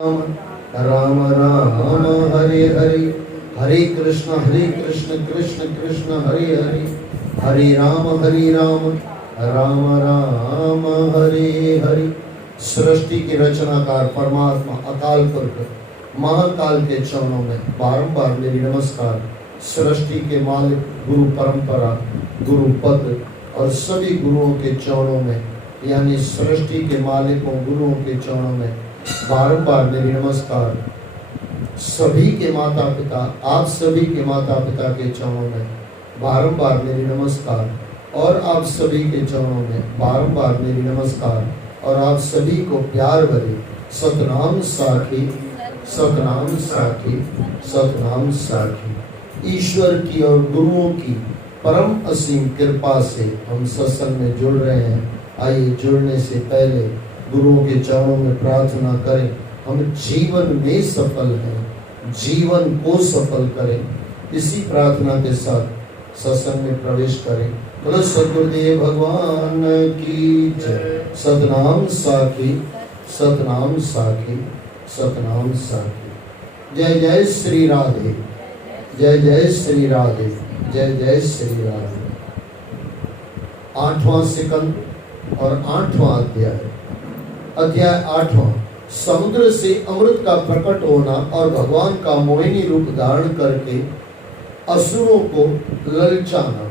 राम राम हरे हरे, हरे कृष्ण कृष्ण कृष्ण हरे हरे, हरे राम राम राम हरे हरे। सृष्टि की रचनाकार परमात्मा अकाल पुरख महाकाल के चरणों में बारंबार मेरी नमस्कार। सृष्टि के मालिक गुरु परंपरा, गुरु पद और सभी गुरुओं के चरणों में, यानी सृष्टि के मालिकों गुरुओं के चरणों में बारंबार मेरी नमस्कार। सभी के माता पिता, आप सभी के माता पिता के चरणों में बारंबार मेरी नमस्कार, और आप सभी के चरणों में बारंबार मेरी नमस्कार। और आप सभी को प्यार भरे सतनाम साखी, सतनाम साखी, सतनाम साखी। ईश्वर की और गुरुओं की परम असीम कृपा से हम सत्संग में जुड़ रहे हैं। आइए जुड़ने से पहले गुरुओं के चरणों में प्रार्थना करें, हम जीवन में सफल हैं, जीवन को सफल करें। इसी प्रार्थना के साथ सत्संग में प्रवेश करें। बोलो सद्गुरुदेव भगवान की जय। सतनाम साखी, सतनाम साखी, सतनाम साखी। जय जय श्री राधे, जय जय श्री राधे, जय जय श्री राधे। 8वां सिकंद और 8वां अध्याय। अध्याय 8वां, समुद्र से अमृत का प्रकट होना और भगवान का मोहिनी रूप धारण करके असुरों को ललचाना।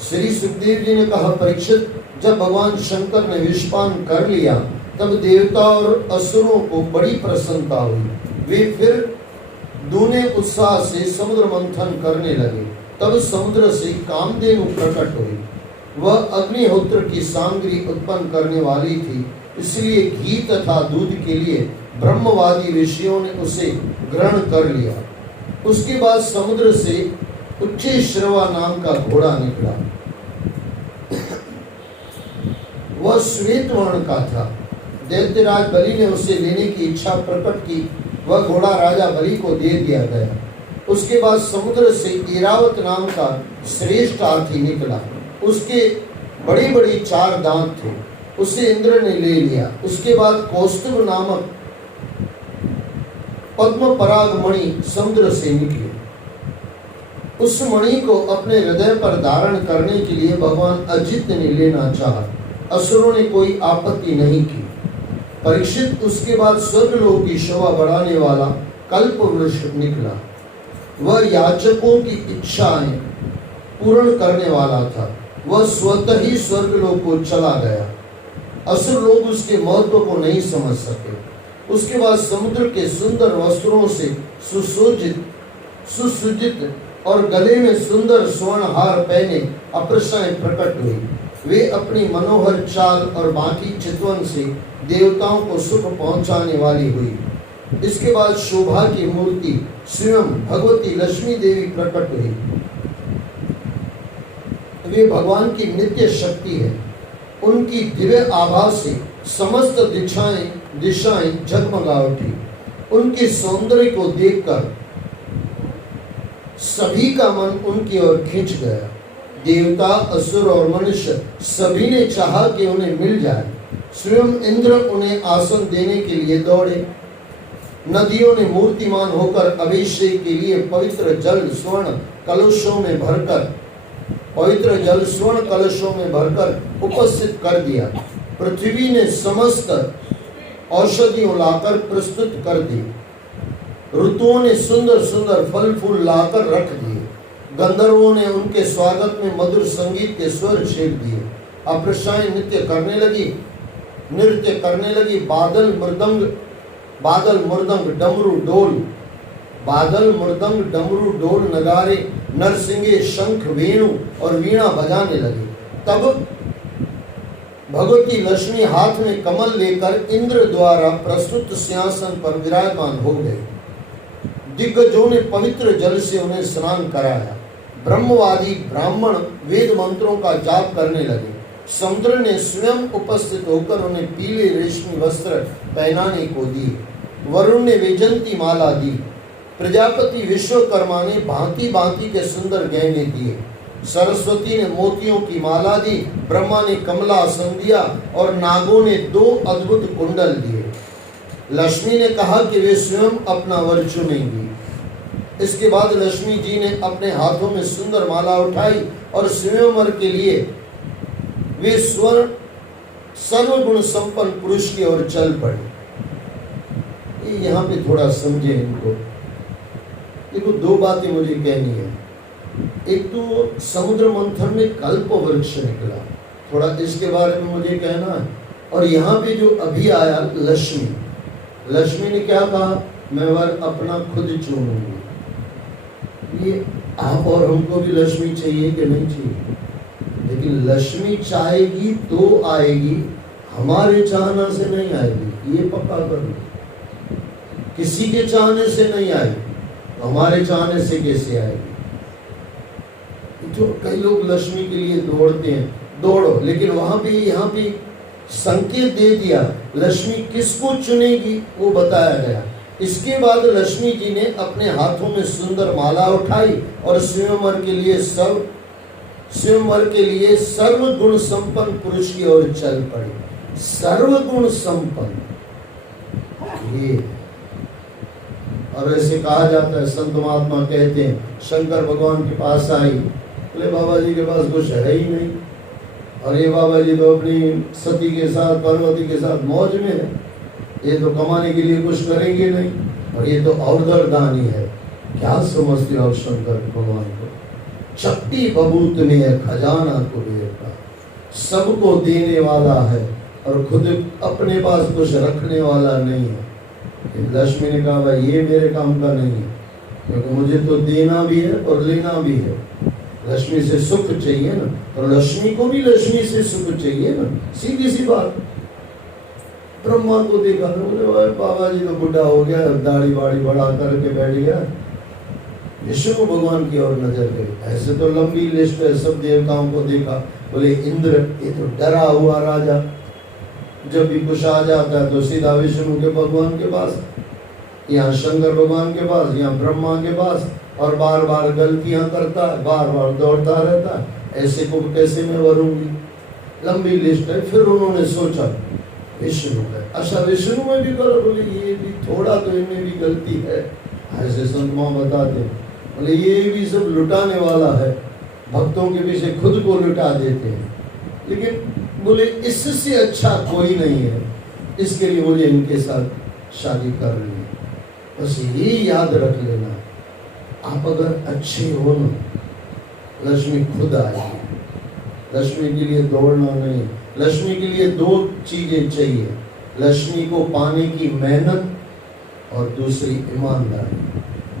श्री सुखदेव जी ने कहा, परीक्षित, जब भगवान शंकर ने विषपान कर लिया तब देवता और असुरों को बड़ी प्रसन्नता हुई। वे फिर दूने उत्साह से समुद्र मंथन करने लगे। तब समुद्र से कामधेनु प्रकट हुई। वह अग्निहोत्र की सामग्री उत्पन्न करने वाली थी, इसलिए घी तथा दूध के लिए ब्रह्मवादी ऋषियों ने उसे ग्रहण कर लिया। उसके बाद समुद्र से उच्चैश्रवा नाम का घोड़ा निकला। वह श्वेत वर्ण का था। दैत्यराज बलि ने उसे लेने की इच्छा प्रकट की। वह घोड़ा राजा बलि को दे दिया गया। उसके बाद समुद्र से ऐरावत नाम का श्रेष्ठ हाथी निकला। उसके बड़े बड़े 4 दांत थे। उसे इंद्र ने ले लिया। उसके बाद कौस्तुभ नामक पद्म पराग मणि समुद्र से निकली। उस मणि को अपने हृदय पर धारण करने के लिए भगवान अजित ने लेना चाहा। असुरों ने कोई आपत्ति नहीं की। परीक्षित, उसके बाद स्वर्गलोक की शोभा बढ़ाने वाला कल्प वृक्ष निकला। वह याचकों की इच्छाएं पूर्ण करने वाला था। वह स्वतः ही स्वर्गलोक को चला गया। असुर लोग उसके महत्व को नहीं समझ सके। उसके बाद समुद्र के सुंदर वस्त्रों से सुसज्जित और गले में सुंदर स्वर्ण हार पहने अप्सराएं प्रकट हुई। वे अपनी मनोहर चाल और बाकी चितवन से देवताओं को सुख पहुंचाने वाली हुई। इसके बाद शोभा की मूर्ति स्वयं भगवती लक्ष्मी देवी प्रकट हुई। वे भगवान की नित्य शक्ति है। उनकी दिव्य आभा से समस्त दिशाएं जगमगा उठी। उनके सौंदर्य को देखकर सभी का मन उनकी ओर खिंच गया। देवता, असुर और मनुष्य सभी ने चाहा कि उन्हें मिल जाए। स्वयं इंद्र उन्हें आसन देने के लिए दौड़े। नदियों ने मूर्तिमान होकर अभिषेक के लिए पवित्र जल स्वर्ण कलशों में भरकर उपस्थित कर दिया। पृथ्वी ने समस्त औषधियों लाकर प्रस्तुत कर दी। ऋतुओं ने सुंदर सुंदर फल फूल लाकर रख दिए। गंधर्वों ने उनके स्वागत में मधुर संगीत के स्वर छेड़ दिए। अप्सराएं नृत्य करने लगी। बादल मृदंग डमरू डोल नगारे नरसिंगे शंख वेणु और वीणा बजाने लगे। तब भगवती लक्ष्मी हाथ में कमल लेकर इंद्र द्वारा प्रस्तुत सिंहासन पर विराजमान हो गए। दिग्गजों ने पवित्र जल से उन्हें स्नान कराया। ब्रह्मवादी ब्राह्मण वेद मंत्रों का जाप करने लगे। समुद्र ने स्वयं उपस्थित होकर उन्हें पीले रेशमी वस्त्र पहनाने को दिए। वरुण ने वैजंती माला दी। प्रजापति विश्वकर्मा ने भांति भांति के सुंदर गहने दिए। सरस्वती ने मोतियों की माला दी। ब्रह्मा ने कमलासन दिया और नागों ने 2 अद्भुत कुंडल दिए। लक्ष्मी ने कहा कि वे स्वयं अपना वर चुनेंगी। इसके बाद लक्ष्मी जी ने अपने हाथों में सुंदर माला उठाई और स्वयंवर के लिए वे सर्वगुण संपन्न पुरुष की ओर चल पड़े। यहाँ पे थोड़ा समझे इनको। देखो, दो बातें मुझे कहनी है। एक तो समुद्र मंथन में कल्प वृक्ष निकला, थोड़ा इसके बारे में मुझे कहना है। और यहाँ पे जो अभी आया लक्ष्मी ने क्या कहा, मैं वर अपना खुद चुनूंगी। ये आप और हमको भी लक्ष्मी चाहिए कि नहीं चाहिए? लेकिन लक्ष्मी चाहेगी तो आएगी, हमारे चाहना से नहीं आएगी, ये पक्का कर लो। किसी के चाहने से नहीं आएगी, तो हमारे चाहने से कैसे आएगी? जो कई लोग लक्ष्मी के लिए दौड़ते हैं, दौड़ो, लेकिन वहां पे यहाँ पे संकेत दे दिया लक्ष्मी किसको चुनेगी वो बताया गया। इसके बाद लक्ष्मी जी ने अपने हाथों में सुंदर माला उठाई और स्वयंवर के लिए सर्वगुण संपन्न पुरुष की ओर चल पड़ी। सर्वगुण संपन्न, ये और ऐसे कहा जाता है, संत महात्मा कहते हैं शंकर भगवान के पास आई, बोले बाबा जी के पास कुछ है ही नहीं, और ये बाबा जी तो अपनी सती के साथ, पार्वती के साथ मौज में है, ये तो कमाने के लिए कुछ करेंगे नहीं, और ये तो अवधरदानी है। क्या समझते हो शंकर भगवान को? शक्ति बबूत ने खजाना कुबेर, सबको देने वाला है और खुद अपने पास कुछ रखने वाला नहीं है। लक्ष्मी ने कहा भाई ये मेरे काम का नहीं है, क्योंकि मुझे तो देना भी है और लेना भी है। लक्ष्मी से सुख चाहिए ना, और लक्ष्मी को भी लक्ष्मी से सुख चाहिए ना, सीधी सी बात। ब्रह्मा को देखा तो बोले बाबा जी तो बुढ़ा हो गया, दाढ़ी बाड़ी बढ़ा करके बैठ गया। विष्णु भगवान की ओर नजर गई, ऐसे तो लंबी लिस्ट है, सब देवताओं को देखा, बोले इंद्र ये तो डरा हुआ राजा, जब भी कुछ आ जाता है तो सीधा विष्णु के भगवान के पास, यहाँ शंकर भगवान के पास, यहाँ ब्रह्मा के पास, और बार बार गलतियां करता है, बार बार दौड़ता रहता है, ऐसे को कैसे मैं वरूंगी? लंबी लिस्ट है। फिर उन्होंने सोचा विष्णु है, अच्छा विष्णु में भी करो, बोले ये भी थोड़ा तो इनमें भी गलती है, ऐसे संत मां बताते, बोले ये भी सब लुटाने वाला है, भक्तों के पीछे खुद को लुटा देते हैं, लेकिन बोले इससे अच्छा कोई नहीं है, इसके लिए मुझे इनके साथ शादी करनी है। बस ये याद रख लेना, आप अगर अच्छे हो ना, लक्ष्मी खुद आएगी। लक्ष्मी के लिए दौड़ना नहीं, लक्ष्मी के लिए दो चीजें चाहिए, लक्ष्मी को पाने की मेहनत और दूसरी ईमानदारी।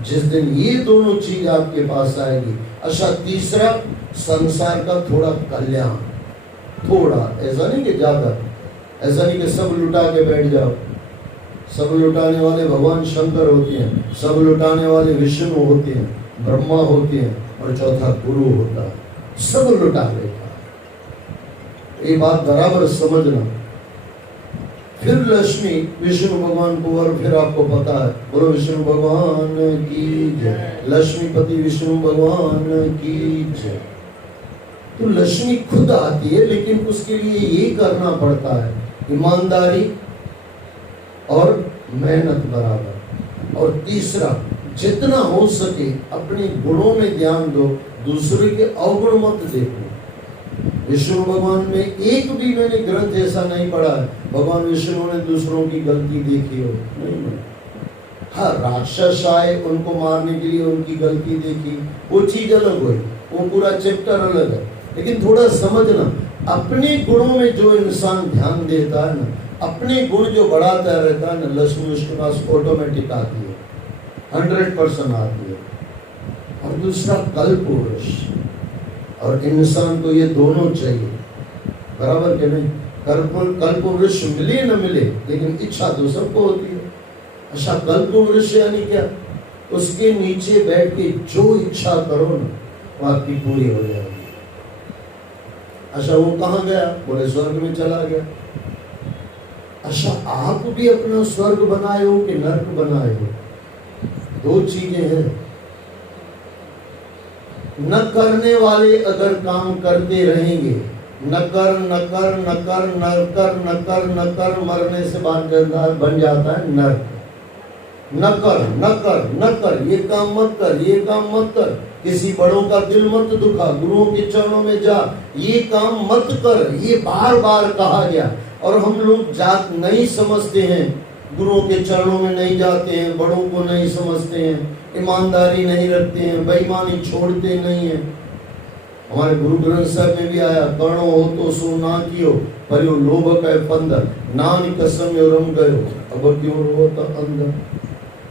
जिस दिन ये दोनों चीज आपके पास आएगी, अच्छा तीसरा संसार का थोड़ा कल्याण, थोड़ा, ऐसा नहीं कि ज्यादा, ऐसा नहीं कि सब लुटा के बैठ जाओ। सब लुटाने वाले भगवान शंकर होते हैं, सब लुटाने वाले विष्णु होते हैं, ब्रह्मा होते हैं, और चौथा गुरु होता है, सब लुटा लेता है। ये बात बराबर समझना। फिर लक्ष्मी विष्णु भगवान को, और फिर आपको पता है, बोलो विष्णु भगवान की जय, लक्ष्मीपति विष्णु भगवान की जय। तो लक्ष्मी खुद आती है, लेकिन उसके लिए ये करना पड़ता है, ईमानदारी और मेहनत बराबर। और तीसरा, जितना हो सके अपने गुणों में ध्यान दो, दूसरे के अवगुण मत देखो। विष्णु भगवान में एक भी मैंने ग्रंथ ऐसा नहीं पढ़ा है भगवान विष्णु ने दूसरों की गलती देखी हो, नहीं। हाँ, राक्षस आए, उनको मारने के लिए उनकी गलती देखी, वो चीज अलग हुई, वो पूरा चैप्टर अलग है। लेकिन थोड़ा समझना, अपने गुणों में जो इंसान ध्यान देता है ना, अपने गुण जो बढ़ाता रहता है ना, लक्ष्मी उसके पास ऑटोमेटिक आती है, 100% आती है। और दूसरा कल्प वृक्ष, और इंसान को ये दोनों चाहिए, बराबर के नहीं? कल्प वृक्ष मिले न मिले, लेकिन इच्छा तो सबको होती है। अच्छा, कल्प वृक्ष यानी क्या? उसके नीचे बैठ के जो इच्छा करो ना, वो आपकी पूरी हो जाएगी। अच्छा, वो कहाँ गया? बोले स्वर्ग में चला गया। अच्छा, आप भी अपना स्वर्ग बनाए हो कि नरक बनाए हो? दो चीजें हैं। न करने वाले अगर काम करते रहेंगे न कर न कर न कर न कर न कर न कर, मरने से बाद बन जाता है नरक। न कर न कर न कर, ये काम मत कर, ये काम मत कर, किसी बड़ों का दिल मत दुखा, गुरुओं के चरणों में जा, ये काम मत कर, ये बार बार कहा गया। और हम लोग जात नहीं समझते हैं, गुरुओं के चरणों में नहीं जाते हैं, बड़ों को नहीं समझते हैं, ईमानदारी नहीं रखते हैं, बेईमानी छोड़ते नहीं हैं। हमारे गुरु ग्रंथ साहब में भी आया, करणो हो तो सो ना कियो, पर यो लोभ का फंदर, नानी कसम यो रम गयो, अब क्यों रोता अंदर।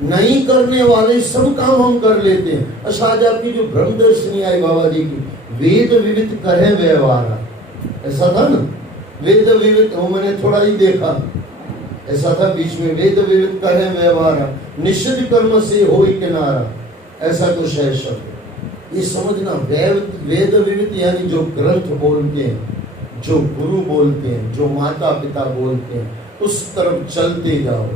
नहीं करने वाले सब काम हम कर लेते हैं। अशाज आपकी जो ब्रह्मदर्शिनी आई बाबा जी की, वेद विविध कहे व्यवहार, ऐसा था ना, वेद विविध, वो मैंने थोड़ा ही देखा, ऐसा था बीच में, वेद विविध कहे व्यवहार, निषिद्ध कर्म से हो किनारा, ऐसा कुछ है शब्द। ये समझना, वेद विविध यानी जो ग्रंथ बोलते हैं, जो गुरु बोलते हैं, जो माता पिता बोलते हैं, उस तरफ चलते जाओ,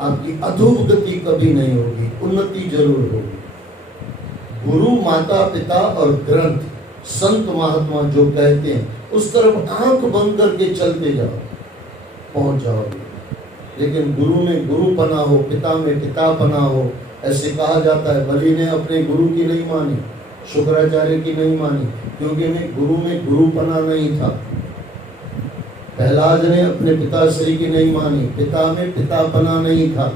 आपकी अधोगति कभी नहीं होगी, उन्नति जरूर होगी। गुरु माता पिता और ग्रंथ, संत महात्मा जो कहते हैं, उस तरफ आंख बंद करके चलते जाओ, पहुंच जाओगे। लेकिन गुरु में गुरुपना हो, पिता में पितापना हो, ऐसे कहा जाता है। बलि ने अपने गुरु की नहीं मानी, शुक्राचार्य की नहीं मानी, क्योंकि गुरु में गुरुपना नहीं था। प्रहलाद ने अपने पिताश्री की नहीं मानी, पिता में पितापना नहीं था।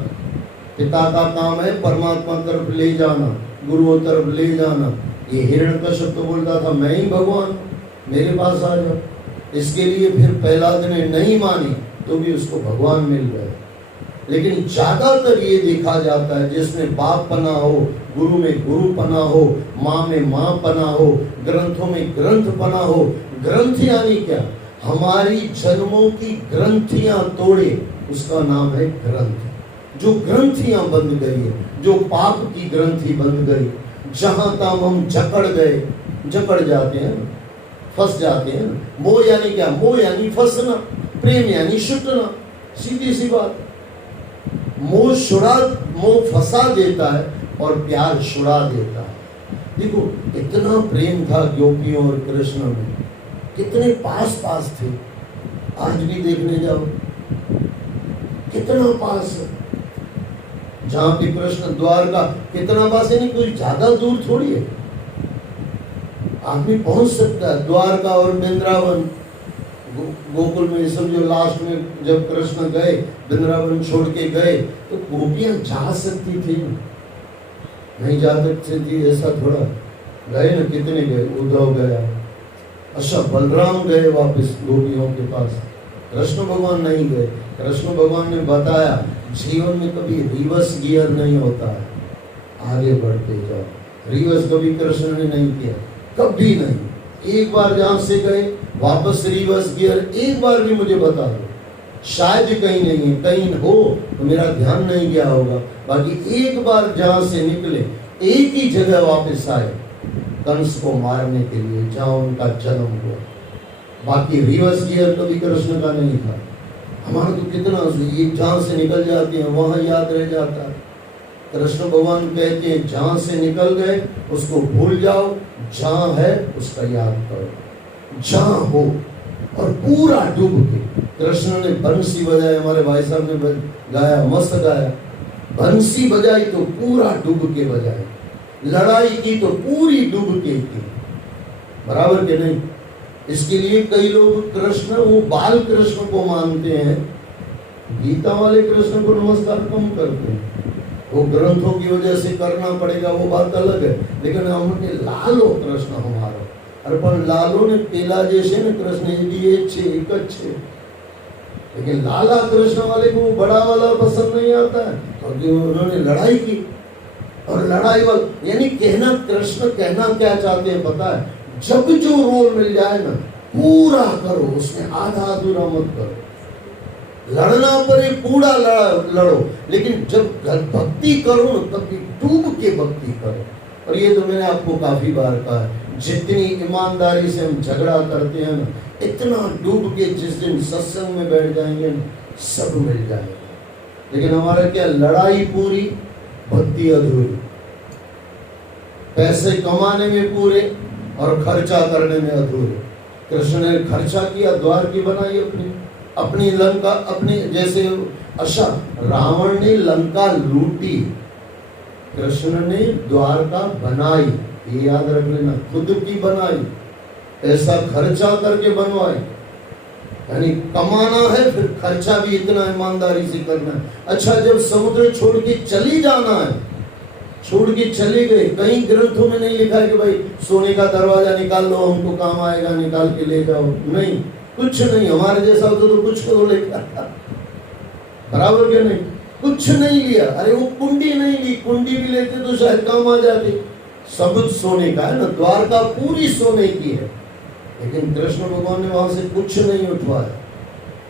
पिता का काम है परमात्मा तरफ ले जाना, गुरुओं तरफ ले जाना। ये हिरण्यकश्यप तो बोलता था मैं ही भगवान, मेरे पास आ जाओ। इसके लिए फिर प्रहलाद ने नहीं मानी, तो भी उसको भगवान मिल गए। लेकिन ज्यादातर ये देखा जाता है, जिसमें बाप पना हो, गुरु में गुरु पना हो, माँ में माँ पना हो, ग्रंथों में ग्रंथ पना हो। ग्रंथ यानी क्या? हमारी जन्मों की ग्रंथियां तोड़े, उसका नाम है ग्रंथ। जो ग्रंथियां बंध गई है, जो पाप की ग्रंथि बंध गई, जहां तक हम जकड़ गए, जकड़ जाते हैं, फंस जाते हैं। मोह यानी क्या? मोह यानी फंसना, प्रेम यानी छूटना, सीधी सी बात। मोह फंसा देता है और प्यार छुड़ा देता है। देखो इतना प्रेम था गोपियों और कृष्ण में, कितने पास पास थे। आज भी देखने जाओ कितना पास है। जहां पे कृष्ण द्वारका, कितना पास है, नहीं कोई ज्यादा दूर थोड़ी है, आदमी पहुंच सकता है। द्वारका और वृंदावन, गोकुल में समझो लास्ट में जब कृष्ण गए, वृंदावन छोड़ के गए, तो गोपियां जा सकती थी, नहीं जा सकती थी ऐसा थोड़ा। गए ना, कितने गए, उद्धव गया, अच्छा बलराम गए वापस गोपियों के पास, कृष्ण भगवान नहीं गए। कृष्ण भगवान ने बताया जीवन में कभी रिवर्स गियर नहीं होता है, आगे बढ़ते जाओ। रिवर्स कभी कृष्ण ने नहीं किया, कभी नहीं। एक बार जहां से गए वापस रिवर्स गियर एक बार भी मुझे बता दो, शायद कहीं नहीं है, कहीं हो तो मेरा ध्यान नहीं गया होगा। बाकी एक बार जहां से निकले एक ही जगह वापस आए, कंस को मारने के लिए, जहां उनका जन्म हुआ। बाकी रिवर्स गियर कभी कृष्ण का नहीं था। हमारा तो कितना एक जहां से निकल जाते हैं वहां याद रह जाता है। कृष्ण भगवान कहते हैं जहां से निकल गए उसको भूल जाओ, जहां है उसका याद करो, जहां हो। और पूरा डूब के कृष्ण ने बंसी बजाई, हमारे भाई साहब ने गाया, मस्त गाया। बंसी बजाई तो पूरा डूब के बजाई, लड़ाई की तो पूरी डूब के की, बराबर के नहीं। इसके लिए कई लोग कृष्ण, वो बाल कृष्ण को मानते हैं, गीता वाले कृष्ण को नमस्कार कम करते हैं। वो ग्रंथों की वजह से करना पड़ेगा, वो बात अलग है। लेकिन हमने लालो कृष्ण हमारा, अरे पर लालो ने पेला जैसे न कृष्ण एक अच्छे, लेकिन लाला कृष्ण वाले को बड़ा वाला पसंद नहीं आता है, क्योंकि उन्होंने लड़ाई की। और लड़ाई वाला यानी कहना, कृष्ण कहना क्या चाहते हैं पता है? जब जो रोल मिल जाए ना पूरा करो, उसमें आधा अधूरा मत करो। लड़ना पड़े पूरा लड़ो, लेकिन जब भक्ति करो तब डूब के भक्ति करो। और ये तो मैंने आपको काफी बार कहा है, जितनी ईमानदारी से हम झगड़ा करते हैं ना, इतना डूब के जिस दिन सत्संग में बैठ जाएंगे ना, सब मिल जाएगा। लेकिन हमारा क्या, लड़ाई पूरी, भक्ति अधूरी। पैसे कमाने में पूरे और खर्चा करने में अधूरे। कृष्ण ने खर्चा किया, द्वार की बनाई अपनी लंका, अपनी जैसे। अच्छा, रावण ने लंका लूटी, कृष्ण ने द्वारका बनाई, ये याद रख लेना, खुद की बनाई, ऐसा खर्चा करके बनवाई। यानी कमाना है, फिर खर्चा भी इतना ईमानदारी से करना है। अच्छा, जब समुद्र छोड़ के चली जाना है, छोड़ के चले गए, कई ग्रंथों में नहीं लिखा है कि भाई सोने का दरवाजा निकाल लो, हमको काम आएगा, निकाल के ले जाओ, नहीं, कुछ नहीं। हमारे जैसा होता तो कुछ करो लेकर, बराबर क्या नहीं, कुछ नहीं लिया। अरे वो कुंडी नहीं ली, कुंडी भी लेते तो शायद काम आ जाते। सब सोने का है ना, द्वारका पूरी सोने की है, लेकिन कृष्ण भगवान ने वहां से कुछ नहीं उठवाया,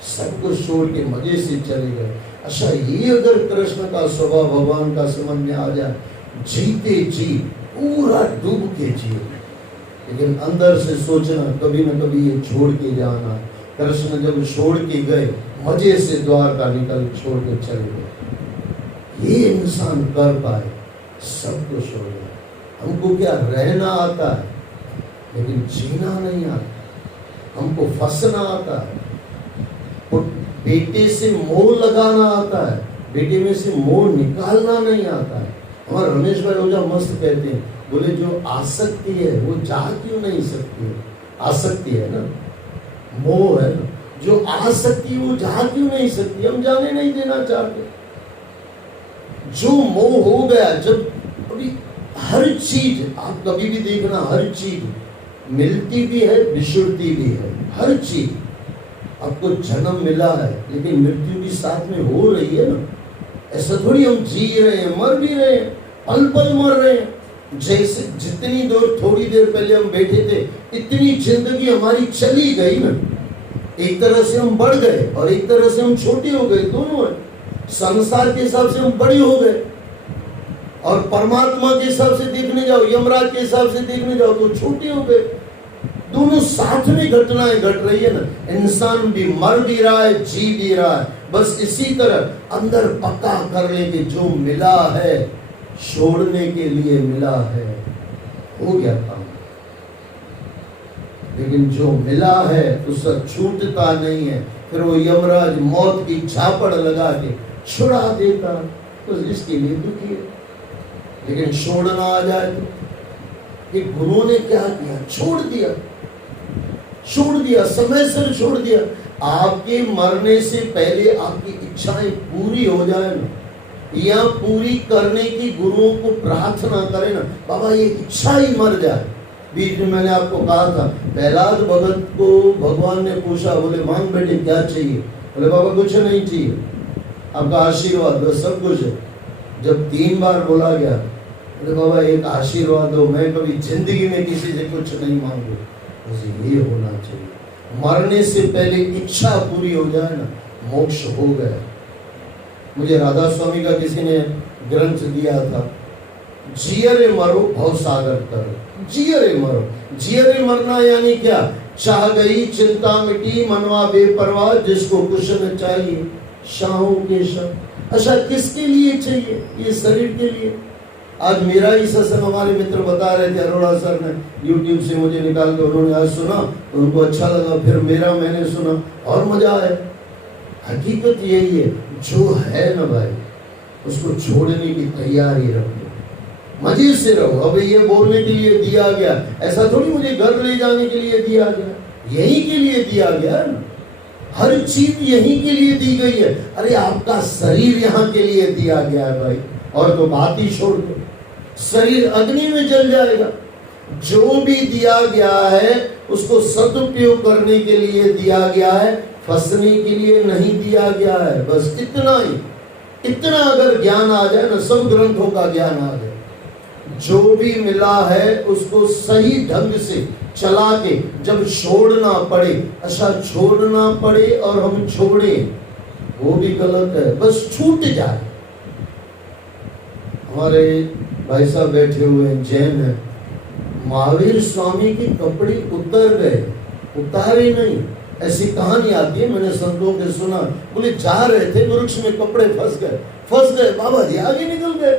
सब कुछ छोड़ के मजे से चले गए। अच्छा, ये अगर कृष्ण का स्वभाव भगवान का समझ में आ जाए, जीते जी पूरा डूब के जिए, लेकिन अंदर से सोचना कभी न कभी ये छोड़ के जाना। कृष्ण जब छोड़ के गए, मजे से द्वारका निकल छोड़ के चले गए। ये इंसान कर पाए, सब कुछ हो गया। हमको क्या रहना आता है, लेकिन जीना नहीं आता। हमको फंसना आता है, बेटे से मोह लगाना आता है, बेटे में से मोह निकालना नहीं आता है। हमारे रमेश भाई ओझा मस्त कहते हैं, बोले जो आसक्ति है वो जा क्यों नहीं सकती है? आसक्ति है ना, मोह है ना, जो आसक्ति वो जा क्यों नहीं सकती? हम जाने नहीं देना चाहते। जो मोह हो गया, जब अभी हर चीज आप कभी भी देखना, हर चीज मिलती भी है, बिछुड़ती भी है। हर चीज, आपको जन्म मिला है, लेकिन मृत्यु भी साथ में हो रही है ना। ऐसा थोड़ी हम जी रहे हैं, मर भी रहे हैं, पल पल मर रहे हैं। जैसे जितनी देर, थोड़ी देर पहले हम बैठे थे, इतनी जिंदगी हमारी चली गई ना। एक तरह से हम बढ़ गए और एक तरह से हम छोटे हो गए, दोनों है। संसार के हिसाब से हम बड़े हो गए, और परमात्मा के हिसाब से देखने जाओ, यमराज के हिसाब से देखने जाओ तो छोटे हो गए। दोनों साथ में घटनाएं घट रही है ना। इंसान भी मर भी रहा है, जी भी रहा है। बस इसी तरह अंदर पक्का करने के, जो मिला है छोड़ने के लिए मिला है, हो गया काम। लेकिन जो मिला है उसका छूटता नहीं है, फिर वो यमराज मौत की झापड़ लगा के छुड़ा देता, तो इसके लिए दुखी है। लेकिन छोड़ना आ जाए तो, एक गुरु ने क्या किया, छोड़ दिया, छोड़ दिया, समय से छोड़ दिया। आपके मरने से पहले आपकी इच्छाएं पूरी हो जाए ना, या पूरी करने की गुरुओं को प्रार्थना करें ना, बाबा ये इच्छा ही मर जाए। बीच में मैंने आपको कहा था, प्रहलाद भगत को भगवान ने पूछा, बोले मांग बेटे क्या चाहिए? बोले बाबा कुछ नहीं चाहिए, आपका आशीर्वाद बस, सब कुछ है। जब 3 बार बोला गया, बोले बाबा एक आशीर्वाद दो, मैं कभी जिंदगी में किसी से कुछ नहीं मांगू, बस ये होना चाहिए। मरने से पहले इच्छा पूरी हो जाए ना, मोक्ष हो गया। मुझे राधा स्वामी का किसी ने ग्रंथ दिया था, जियरे मरो भव सागर करो, जियरे मरो। जियरे मरना यानी क्या? चाह गई चिंता मिटी, मनवा बेपरवाह, जिसको कुछ न चाहिए शाहों के शाह। अच्छा, किसके लिए चाहिए? ये शरीर के लिए। आज मेरा ही सत्संग हमारे मित्र बता रहे थे, अरोड़ा सर ने YouTube से मुझे निकाल कर उन्होंने आज सुना, तो उनको अच्छा लगा, फिर मेरा मैंने सुना और मजा आया। हकीकत यही है, जो है ना भाई उसको छोड़ने की तैयारी रखो, मजे से रहो। अब ये बोलने के लिए दिया गया, ऐसा थोड़ी मुझे घर ले जाने के लिए दिया गया, यही के लिए दिया गया है ना। हर चीज यही के लिए दी गई है। अरे आपका शरीर यहाँ के लिए दिया गया है भाई, और तो बात ही छोड़ दो, शरीर अग्नि में जल जाएगा। जो भी दिया गया है उसको सदुपयोग करने के लिए दिया गया है, फंसने के लिए नहीं दिया गया है। बस इतना ही, इतना अगर ज्ञान आ जाए ना, सब ग्रंथों का ज्ञान आ जाए, जो भी मिला है उसको सही ढंग से चला के जब छोड़ना पड़े, अच्छा छोड़ना पड़े और हम छोड़े वो भी गलत है, बस छूट जाए। हमारे भाई साहब बैठे हुए हैं, जैन है, महावीर स्वामी के कपड़े उतर गए, उतारे नहीं, ऐसी कहानी आती है, मैंने संतों के सुना। बोले जा रहे थे वृक्ष में, कपड़े फंस गए, बाबा जी आगे निकल गए।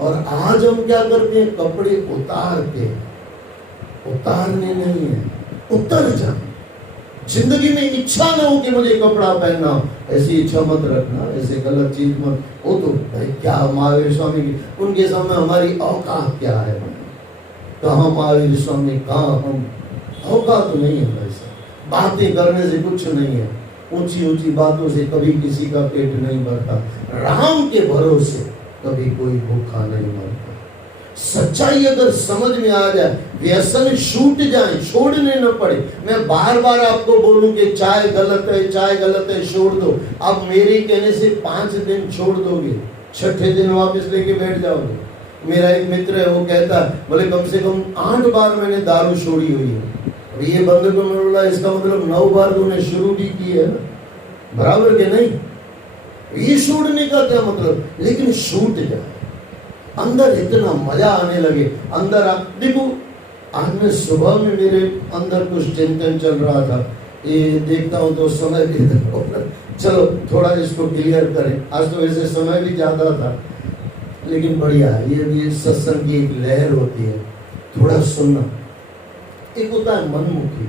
और आज हम क्या करते हैं, कपड़े उतारते, उतारने नहीं है, उतर जाए। जिंदगी में इच्छा ना हो कि मुझे कपड़ा पहनना हो, ऐसी इच्छा मत रखना, ऐसे गलत चीज मत। वो तो भाई क्या महावीर स्वामी की, उनके सामने हमारी औकात क्या है? कहाँ महावीर स्वामी, कहाँ हम, औकात तो नहीं है भाई साहब। बातें करने से कुछ नहीं है, ऊंची ऊंची बातों से कभी किसी का पेट नहीं भरता, राम के भरोसे कभी कोई भूखा नहीं मरता। सच्चाई अगर समझ में आ जाए, व्यसन छूट जाए, छोड़ने न पड़े। मैं बार बार आपको बोलूं कि चाय गलत है, चाय गलत है, छोड़ दो। अब मेरे कहने से 5 दिन छोड़ दोगे, छठे दिन वापस लेके बैठ जाओगे। मेरा एक मित्र है, वो कहता है, बोले कम से कम 8 बार मैंने दारू छोड़ी हुई है। और ये बंदे को मैं बोला, इसका मतलब 9 बार तूने शुरू भी की है ना, बराबर के नहीं? ये छोड़ने का क्या मतलब? लेकिन छूट जाए, अंदर इतना मजा आने लगे। अंदर देखो, आज मैं सुबह में मेरे अंदर कुछ चिंतन चल रहा था, ये देखता हूँ तो समय भी चलो थोड़ा इसको क्लियर करें। आज तो वैसे समय भी ज्यादा था, लेकिन बढ़िया है, ये भी सत्संग की एक लहर होती है, थोड़ा सुनना। एक होता है मनमुखी,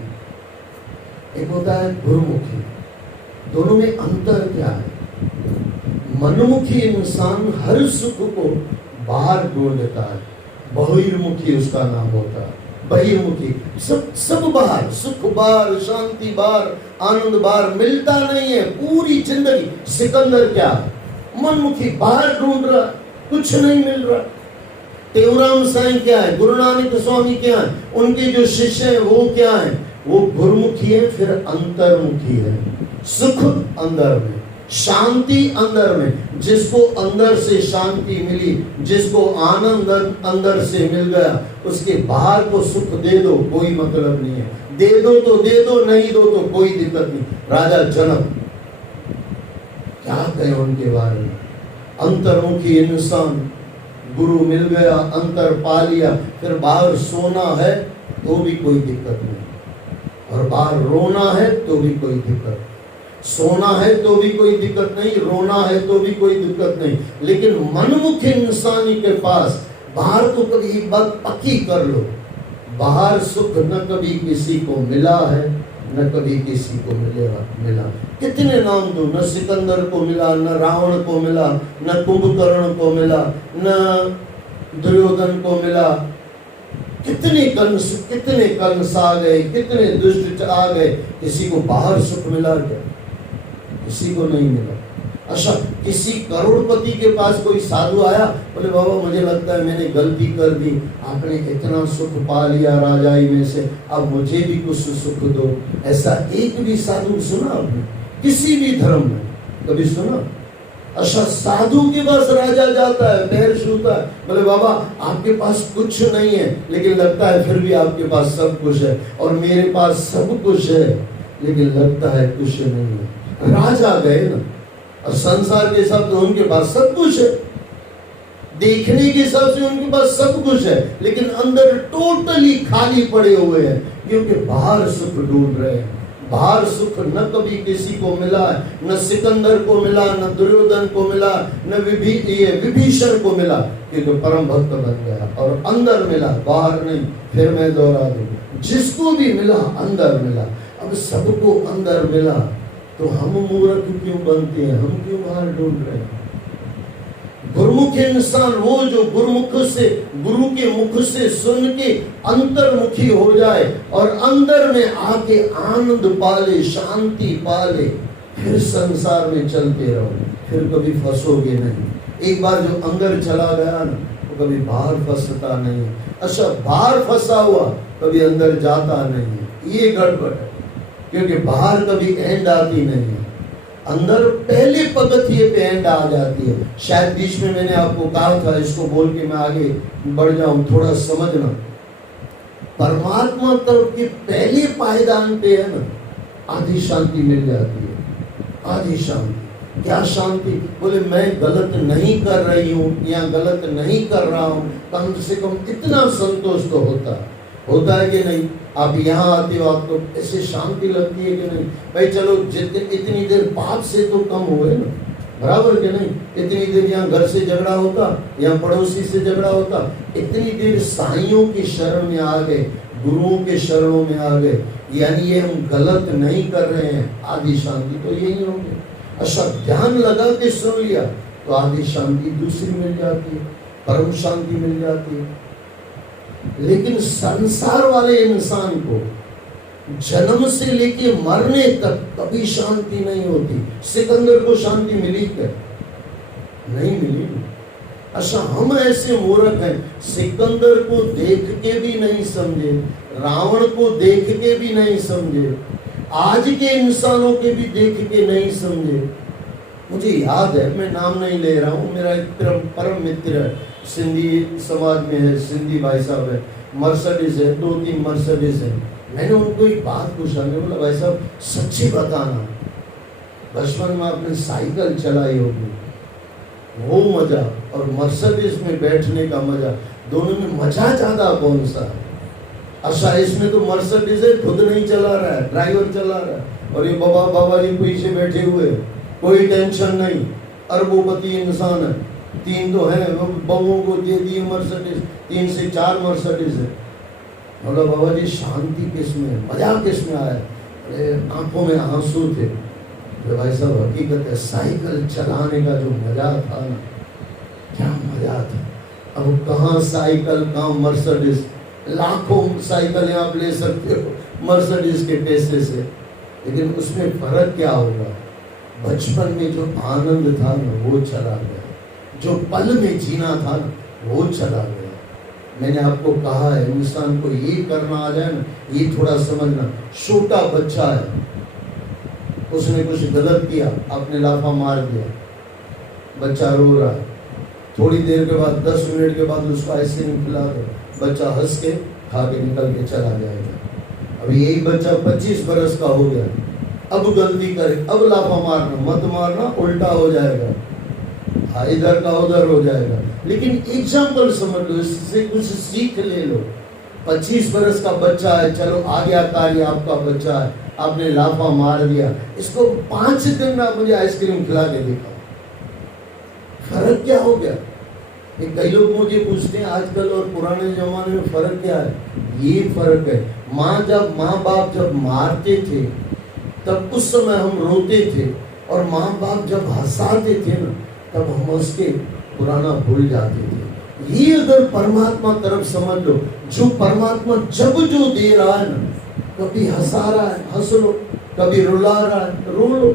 एक होता है गुरुमुखी। दोनों में अंतर क्या है? मनमुखी इंसान हर सुख को बाहर ढूंढता है, बहिर्मुखी उसका नाम होता है। बहिर्मुखी सब बाहर, सुख बाहर, शांति बाहर, आनंद बाहर, मिलता नहीं है पूरी जिंदगी। सिकंदर क्या है? मनमुखी, बाहर ढूंढ रहा, कुछ नहीं मिल रहा। तेवराम साईं क्या है? गुरु नानक स्वामी क्या है? उनके जो शिष्य हैं वो क्या है? वो गुरुमुखी है, फिर अंतर्मुखी है। सुख अंदर में, शांति अंदर में। जिसको अंदर से शांति मिली, जिसको आनंद अंदर से मिल गया, उसके बाहर को सुख दे दो कोई मतलब नहीं है। दे दो तो दे दो, नहीं दो तो कोई दिक्कत नहीं। राजा जनक क्या कहे उनके बारे में? अंतर्मुखी इंसान, गुरु मिल गया, अंतर पा लिया, फिर बाहर सोना है तो भी कोई दिक्कत नहीं, और बाहर रोना है तो भी कोई दिक्कत। सोना है तो भी कोई दिक्कत नहीं, रोना है तो भी कोई दिक्कत नहीं। लेकिन मनमुख इंसान के पास बाहर तो कभी बात पक्की कर लो, बाहर सुख न कभी किसी को मिला है, न कभी किसी को मिला। कितने नाम दो, न सिकंदर को मिला, न रावण को मिला, न कुंभकर्ण को मिला, न दुर्योधन को मिला। कितने कंस आ गए, कितने दुष्ट आ गए, किसी को बाहर सुख मिला क्या? किसी को नहीं मिला। अच्छा, किसी करोड़पति के पास कोई साधु आया, बोले बाबा मुझे लगता है मैंने गलती कर दी, आपने इतना सुख पा लिया राजाई में से, अब मुझे भी कुछ सुख दो। ऐसा एक भी साधु सुना आपने? किसी भी धर्म में कभी सुना? अच्छा, साधु के पास राजा जाता है, पैर छूता है, बोले बाबा आपके पास कुछ नहीं है, लेकिन लगता है फिर भी आपके पास सब कुछ है, और मेरे पास सब कुछ है लेकिन लगता है कुछ नहीं है। राजा गए ना, और संसार के हिसाब से उनके पास सब कुछ है, देखने के हिसाब से उनके पास सब कुछ है, लेकिन अंदर टोटली खाली पड़े हुए हैं, क्योंकि बाहर सुख ढूंढ रहे हैं। बाहर सुख न कभी किसी को मिला है, न सिकंदर को मिला, न दुर्योधन को मिला, न विभीषण को मिला, क्योंकि परम भक्त बन गया, और अंदर मिला, बाहर नहीं। फिर मैं दोहरा दूं, जिसको भी मिला अंदर मिला। अब सबको अंदर मिला तो हम मूर्ख क्यों बनते हैं? हम क्यों बाहर ढूंढ रहे हैं? गुरुमुख इंसान वो जो गुरुमुख से, गुरु के मुख से सुन के अंतर्मुखी हो जाए और अंदर में आके आनंद पाले, शांति पाले, फिर संसार में चलते रहो, फिर कभी फंसोगे नहीं। एक बार जो अंदर चला गया ना, वो कभी बाहर फंसता नहीं है। अच्छा, बाहर फंसा हुआ कभी अंदर जाता नहीं है, ये गड़बड़ है, क्योंकि बाहर कभी एंड आती नहीं है, अंदर पहले पगथिये पे एंड आ जाती है। शायद बीच में मैंने आपको कहा था, इसको बोल के मैं आगे बढ़ जाऊं, थोड़ा समझना। परमात्मा तरफ के पहले पायदान पे है ना, आधी शांति मिल जाती है, आधी शांति। क्या शांति? बोले मैं गलत नहीं कर रही हूँ या गलत नहीं कर रहा हूँ, कम से कम इतना संतोष तो होता है कि नहीं? आप यहाँ आते हो, आपको ऐसे शांति लगती है कि नहीं? भाई चलो, जितने इतनी देर पाप से तो कम हुए ना, बराबर के नहीं? इतनी देर यहाँ घर से झगड़ा होता, यहाँ पड़ोसी से झगड़ा होता, इतनी देर साइयों की शरण में आ गए, गुरुओं के शरणों में आ गए, यानी ये हम गलत नहीं कर रहे हैं, आधी शांति तो यही होगी। अच्छा, ध्यान लगा के सुन लिया तो आधी शांति दूसरी मिल जाती है, परम शांति मिल जाती है। लेकिन संसार वाले इंसान को जन्म से लेके मरने तक कभी शांति नहीं होती। सिकंदर को शांति मिली क्या? नहीं मिली। अच्छा, हम ऐसे मूर्ख हैं, सिकंदर को देख के भी नहीं समझे, रावण को देख के भी नहीं समझे, आज के इंसानों के भी देख के नहीं समझे। मुझे याद है, मैं नाम नहीं ले रहा हूँ, मेरा एक परम मित्र है, सिंधी समाज में है, सिंधी भाई साहब है, मर्सिडीज है, 2-3 मर्सिडीज है। मैंने उनको एक बात पूछा, मैं बोला भाई साहब सच्ची बताना, बचपन में आपने साइकिल चलाई होगी, वो मजा और मर्सिडीज में बैठने का मजा, दोनों में मजा ज्यादा कौन सा है? अच्छा, इसमें तो मर्सिडीज है, खुद नहीं चला रहा है, ड्राइवर चला रहा है, और ये बाबा जी पीछे बैठे हुए, कोई टेंशन नहीं, अरबोपति इंसान है, 3 तो है, बहुओं को दे दिए मर्सिडीज, 3 से 4 मर्सिडीज है। बोला बाबा जी शांति किसमें, मजा किसमें आया? अरे आंखों में आंसू थे। तो भाई साहब हकीकत है, साइकिल चलाने का जो मजा था ना, क्या मजा था। अब कहाँ साइकिल, कहाँ मर्सिडीज, लाखों साइकिल आप ले सकते हो मर्सिडीज के पैसे से, लेकिन उसमें फर्क क्या होगा? बचपन में जो आनंद था ना वो चला गया, जो पल में जीना था ना वो चला गया। मैंने आपको कहा है, इंसान को ये करना आ जाए ना, ये थोड़ा समझना। छोटा बच्चा है, उसने कुछ गलत किया, आपने लाफा मार दिया, बच्चा रो रहा है, थोड़ी देर के बाद 10 मिनट के बाद उसको आइसक्रीम खिला दो, बच्चा हंस के खा के निकल के चला जाएगा। अब यही बच्चा 25 बरस का हो गया, अब गलती करे, अब लाफा मारना मत मारना, उल्टा हो जाएगा, इधर का उधर हो जाएगा। लेकिन एग्जाम्पल समझ लो, इससे कुछ सीख ले लो। 25 बरस का बच्चा है, चलो आज्ञाकारी आपका बच्चा है, आपने लाफा मार दिया, इसको 5 दिन में मुझे आइसक्रीम खिला के देखा, फर्क क्या हो गया? कई लोग मुझे पूछते हैं आजकल और पुराने जमाने में फर्क क्या है? ये फर्क है, माँ बाप जब मारते थे तब उस समय हम रोते थे, और माँ बाप जब हंसाते थे ना तब हम उसके पुराना भूल जाते थे। ये अगर परमात्मा तरफ समझ लो, जो परमात्मा जब जो दे रहा है ना, कभी हंसा रहा है हंस लो, कभी रुला रहा है रो लो,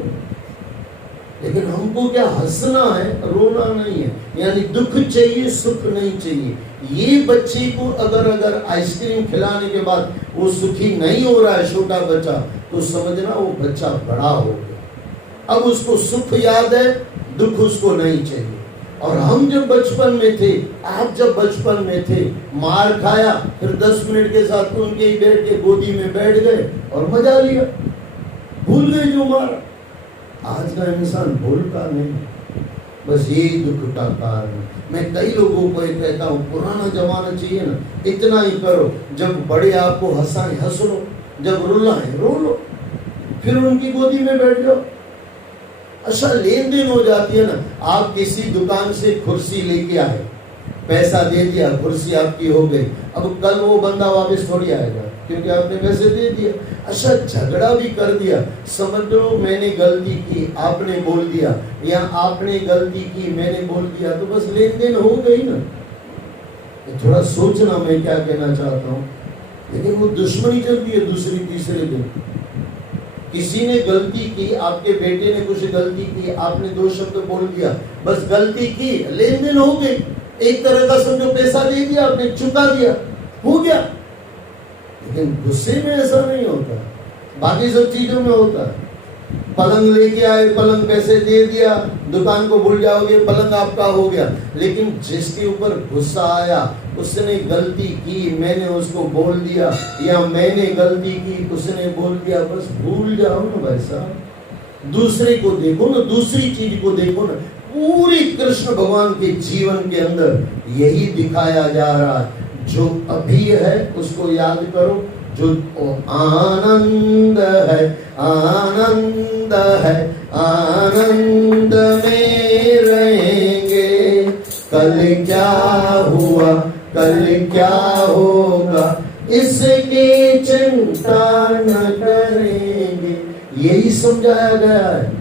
लेकिन हमको क्या हंसना है, रोना नहीं है। यानी दुख चाहिए, सुख नहीं चाहिए। ये बच्चे को अगर आइसक्रीम खिलाने के बाद वो सुखी नहीं हो रहा है, छोटा बच्चा, तो समझना वो बच्चा बड़ा हो गया, अब उसको सुख याद है, दुख उसको नहीं चाहिए। और हम जब बचपन में थे, आप जब बचपन में थे, मार खाया, फिर 10 मिनट के साथ उनके ही बैठ के गोदी में बैठ गए और मजा लिया, भूल गए जो मारा। आज का इंसान भूलता नहीं, बस यही दुख का कारण है। मैं कई लोगों को ये कहता हूँ, पुराना जमाना चाहिए ना, इतना ही करो, जब बड़े आपको हंसाएं हंस लो, जब रुलाएं रो लो, फिर उनकी गोदी में बैठ जाओ। अच्छा, लेन देन हो जाती है ना। आप किसी दुकान से कुर्सी लेके आए, पैसा दे दिया, कुर्सी आपकी हो गई, अब कल वो बंदा वापस थोड़ी आएगा, क्योंकि आपने पैसे दे दिए। अच्छा, झगड़ा भी कर दिया, समझ लो मैंने गलती की, आपने बोल दिया, या आपने गलती की, मैंने बोल दिया, तो बस लेन देन हो गई ना। थोड़ा सोचना मैं क्या कहना चाहता हूँ। लेकिन वो दुश्मनी चलती है दूसरी तीसरे दिन। किसी ने गलती की, आपके बेटे ने कुछ गलती की, आपने 2 शब्द बोल दिया, बस गलती की, लेन देन हो गई, एक तरह का समझो पैसा दे दिया, आपने चुका दिया, हो गया। लेकिन गुस्से में ऐसा नहीं होता, बाकी सब चीजों में होता है। पलंग लेके आए, पलंग पैसे दे दिया, दुकान को भूल जाओगे, पलंग आपका हो गया। लेकिन जिसके ऊपर गुस्सा आया, उसने गलती की, मैंने उसको बोल दिया, या मैंने गलती की, उसने बोल दिया, बस भूल जाओ ना भाई साहब। दूसरे को देखो ना, दूसरी चीज को देखो ना। पूरी कृष्ण भगवान के जीवन के अंदर यही दिखाया जा रहा है। जो अभी है उसको याद करो, जो आनंद है, आनंद है, आनंद में रहेंगे। कल क्या हुआ, कल क्या होगा, इसकी चिंता न करेंगे। यही समझाया गया है,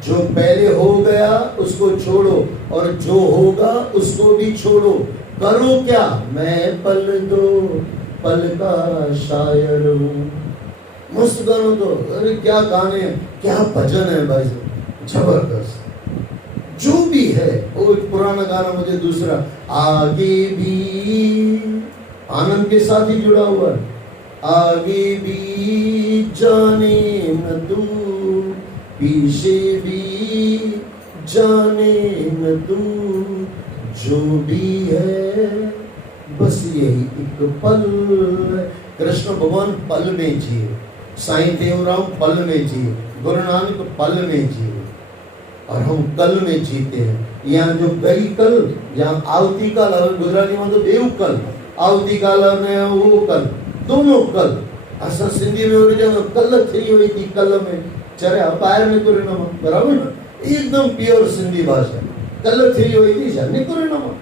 जो पहले हो गया उसको छोड़ो और जो होगा उसको भी छोड़ो। करो क्या? मैं पल दो पल का शायर हूँ। मस्त गाना तो, अरे क्या गाने हैं, क्या भजन है भाई, जबरदस्त। जो भी है, वो एक पुराना गाना मुझे दूसरा, आगे भी आनंद के साथ ही जुड़ा हुआ है, आगे भी जाने न तू, पीछे भी जाने न तू, जो भी है बस यही एक पल। कृष्ण भगवान पल में जिए, साईं देवराम पल में जिए, गुरु नानक पल में जिए, और हम कल में जीते हैं। यहाँ जो गई कल, यहाँ आवती काल, गुजराती में तो बेव कल, आवती काल ने वो कल, दोनों कल। असा सिंधी में और जब कल थी हुई थी, कल में चरे अपायर में करे नमा, बराबर ना, एकदम प्योर सिंधी भाषा। कल थी हुई थी जाने करे नमा।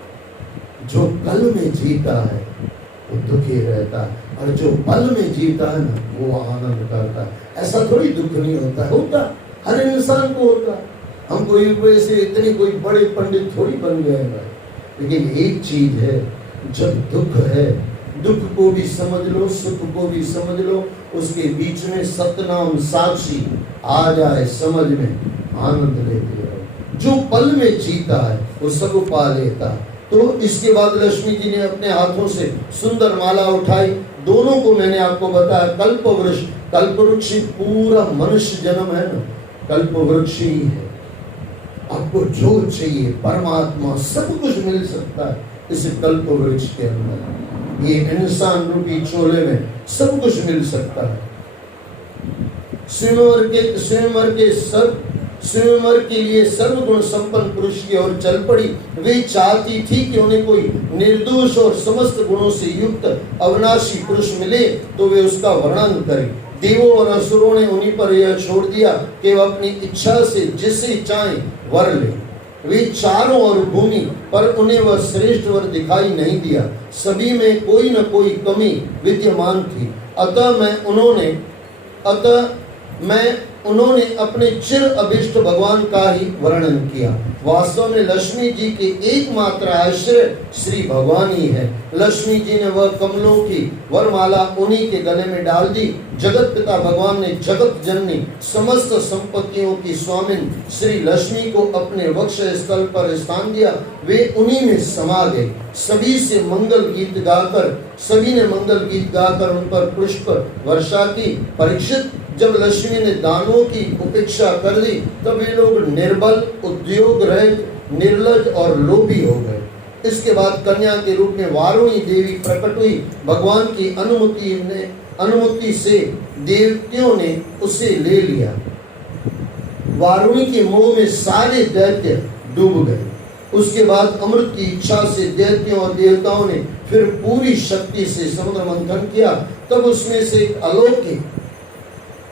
जो कल में जीता है वो दुखी रहता है, और जो पल में जीता है ना वो आनंद करता है। ऐसा थोड़ी दुख नहीं होता है, होता हर इंसान को होता है। हम कोई वैसे इतने कोई बड़े पंडित थोड़ी बन गए हैं, लेकिन एक चीज है, जब दुख है, दुख को भी समझ लो, सुख को भी समझ लो, उसके बीच में सतनाम साक्षी आ जाए समझ में, आनंद लेते रहो। जो पल में जीता है वो सब पा लेता है। तो इसके बाद लक्ष्मी जी ने अपने हाथों से सुंदर माला उठाई। दोनों को मैंने आपको बताया, कल्प वृक्ष, कल्प वृक्ष पूरा मनुष्य जन्म है ना, कल्प वृक्ष ही है। आपको जो चाहिए परमात्मा सब कुछ मिल सकता है इस कल्प वृक्ष के अंदर। ये इंसान रूपी चोले में सब कुछ मिल सकता है। स्वयंवर के लिए सर्वगुण संपन्न पुरुष की ओर चल पड़ी। वे चाहती थी कि उन्हें कोई निर्दोष और समस्त गुणों से युक्त अविनाशी पुरुष मिले तो वे उसका वर्णन करें। देवों और असुरों ने उन्हीं पर यह छोड़ दिया कि वह अपनी इच्छा से जिसे चाहे वर ले। वे चारों और भूमि पर उन्हें वह श्रेष्ठ वर दिखाई नहीं दिया। सभी में कोई न कोई कमी विद्यमान थी। अतः उन्होंने अपने चिर अभिष्ट भगवान का ही वर्णन किया। वास्तव में लक्ष्मी जी के एकमात्र आश्रय श्री भगवान ही है। लक्ष्मी जी ने वह कमलों की वरमाला उन्हीं के गले में डाल दी। जगत पिता भगवान ने जगत जननी समस्त संपत्तियों की स्वामिन श्री लक्ष्मी को अपने वक्ष स्थल पर स्थान दिया। वे उन्हीं में समा गए। सभी ने मंगल गीत गाकर उन पर पुष्प वर्षा की। परीक्षित, जब लक्ष्मी ने दानों की उपेक्षा कर दी तब वे लोग निर्बल, उद्योग रहित, निर्लज और लोभी हो गए। इसके बाद कन्या के रूप में वारुणी देवी प्रकट हुई। भगवान की अनुमति से देवतियों ने उसे ले लिया। वारुणी के मोह में सारे दैत्य डूब गए। उसके बाद अमृत की इच्छा से दैत्यों और देवताओं ने फिर पूरी शक्ति से समुद्र मंथन किया। तब उसमें से एक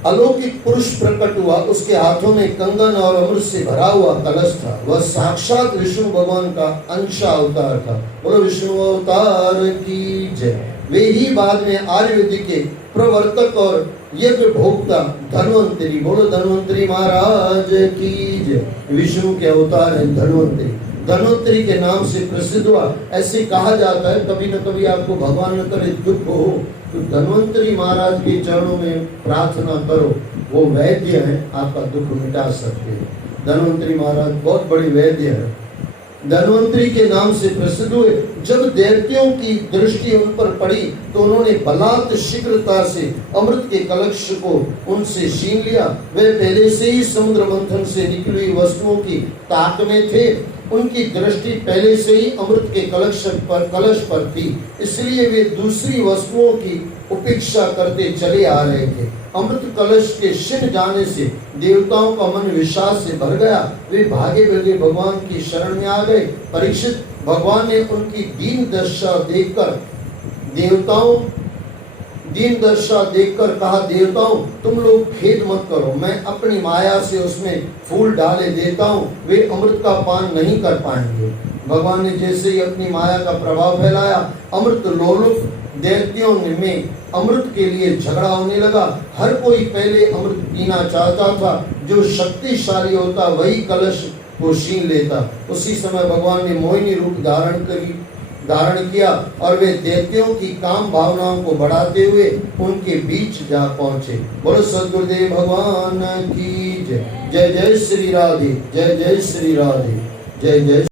अलौकिक पुरुष प्रकट हुआ। उसके हाथों में कंगन और अमृत से भरा हुआ कलश था। वह साक्षात विष्णु भगवान का अंश अवतार था। बोलो विष्णु अवतार की जय। वे ही बाद में आयुर्वेद के प्रवर्तक और यज्ञ भोक्ता धन्वंतरी। बोलो धन्वंतरी महाराज की जय। विष्णु के अवतार है धन्वंतरी। धन्वंतरी के नाम से प्रसिद्ध हुआ। ऐसे कहा जाता है, कभी न कभी आपको भगवान न करे दुख हो तो धन्वंतरी महाराज के चरणों में प्रार्थना करो। वो वैद्य हैं, आपका दुख मिटा सकते हैं। धन्वंतरी महाराज बहुत बड़े वैद्य हैं। धन्वंतरी के नाम से प्रसिद्ध हुए। जब दैत्यों की दृष्टि उन पर पड़ी तो उन्होंने बलात् शीघ्रता से अमृत के कलश को उनसे छीन लिया। वे पहले से ही समुद्र मंथन से निकली वस्तुओं की ताक में थे। उनकी दृष्टि पहले से ही अमृत के कलश पर थी, इसलिए वे दूसरी वस्तुओं की उपेक्षा करते चले आ रहे थे। अमृत कलश के छिन जाने से देवताओं का मन विषाद से भर गया। वे भागे भागे भगवान की शरण में आ गए। परीक्षित, भगवान ने उनकी दीन दशा देखकर कहा, देवताओं तुम लोग खेद मत करो, मैं अपनी माया से उसमें फूल डाले देता हूँ, वे अमृत का पान नहीं कर पाएंगे। भगवान ने जैसे ही अपनी माया का प्रभाव फैलाया, अमृत लोलुप दैत्यों में अमृत के लिए झगड़ा होने लगा। हर कोई पहले अमृत पीना चाहता था। जो शक्तिशाली होता वही कलश को छीन लेता। उसी समय भगवान ने मोहिनी रूप धारण किया और वे दैत्यों की काम भावनाओं को बढ़ाते हुए उनके बीच जा पहुंचे। बोलो सद्गुरुदेव भगवान की जय। जय जय श्री राधे, जय जय श्री राधे, जय जय।